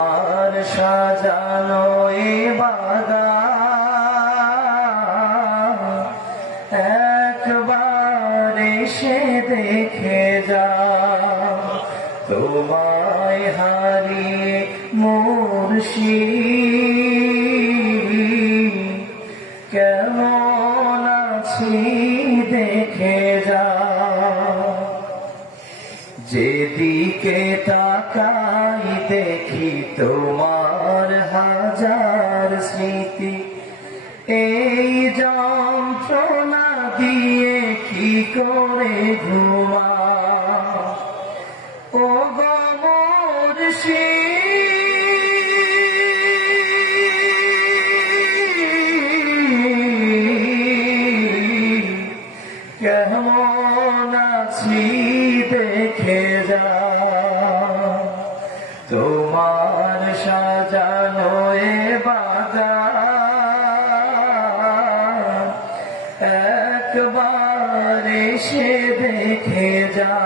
আর একবার এসে দেখে যা তোমায় হারিয়ে মুর্শি। কেমন আছি দেখে যা যেদিকে তাকাই দেখি তোমার হাজার স্মৃতি। এই যন্ত্রণা দিয়ে কি করে ঘুমা তোমার সাজানো এ বাগান। একবার সে দেখে যা।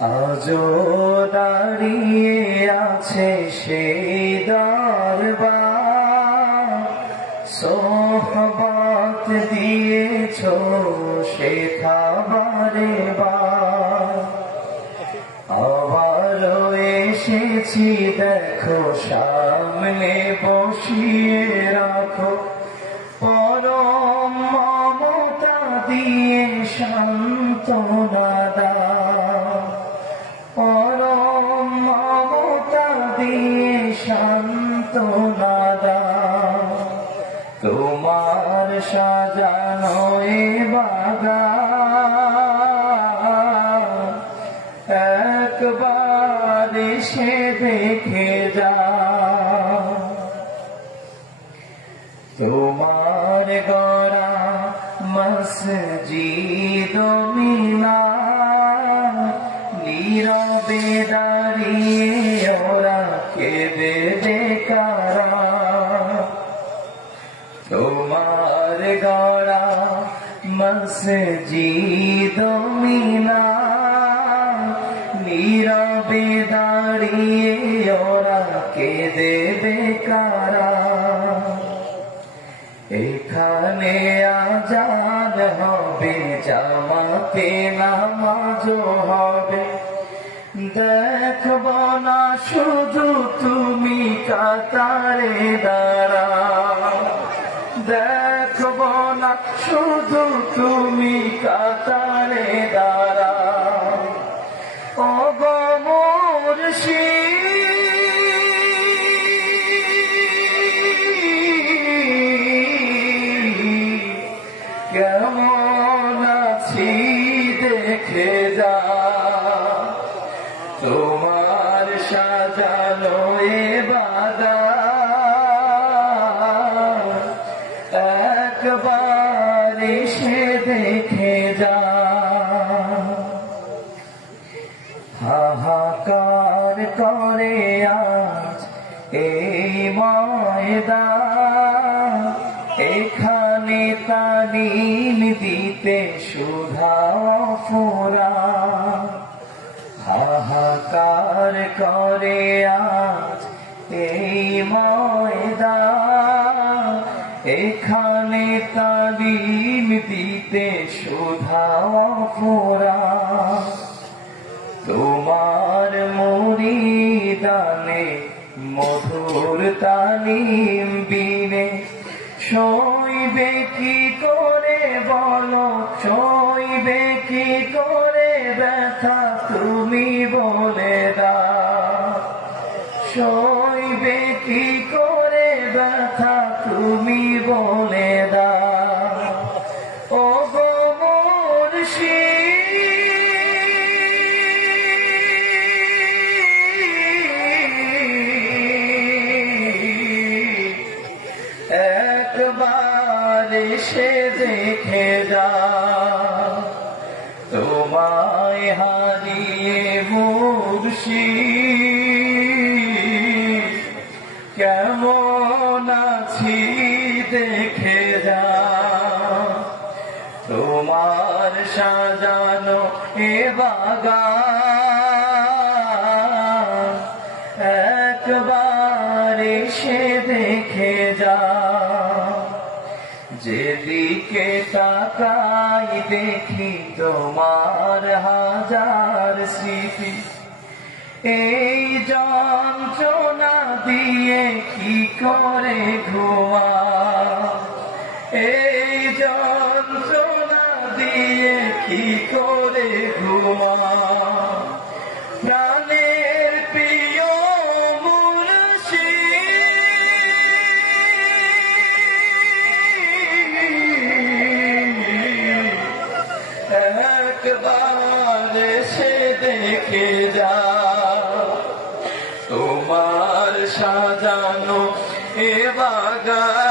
আজও দাঁড়িয়ে আছে সেই দরবার। সোহবত দিয়েছ সে খাবারে আবারও এসেছি, দেখো, সামনে বসিয়ে রাখো। পরম মমতা দিয়ে সান্ত্বনা দাও। পরম মমতা দিয়ে সান্ত্বনা দাও। তোমার সাজানো এ বাগান একবার সে দেখে যা তোমার গড়া মসজিদ মিনা নীরবে দাঁড়িয়ে ওরা কেঁদে বেকারা। তোমার গড়া মসজিদ ওরা কেঁদে বেকারা। এখানে আজাদ হবে, জামাতে নামাজ হবে। দেখব না শুধু তুমি কাতারে দাঁড়া দেখব না শুধু তুমি কাতারে দাঁড়া একবার দেখে যা। হাহাকার করে আজ এই ময়দান, এখানে তালিম দিতে সুধা ফোরা হাহাকার করে তালিম দিতে সুধা ফোরা তোমার মরিদানে মধুর তালিম বিনে সইবে কি করে বলো? সইবে কি করে ব্যথা তুমি বলে দাও। সইবে কি করে ব্যথা তুমি বলে দাও? তোমায় হারিয়ে মুর্শি কেমন আছি দেখে যা তোমার সাজানো এ বাগান যেদিকে তাকাই দেখি তোমার হাজার স্মৃতি। এই যন্ত্রণা দিয়ে কি করে ঘুমা এই যন্ত্রণা দিয়ে কি করে ঘুমা একবার সে দেখে যা তোমার সাজানো এ বাগান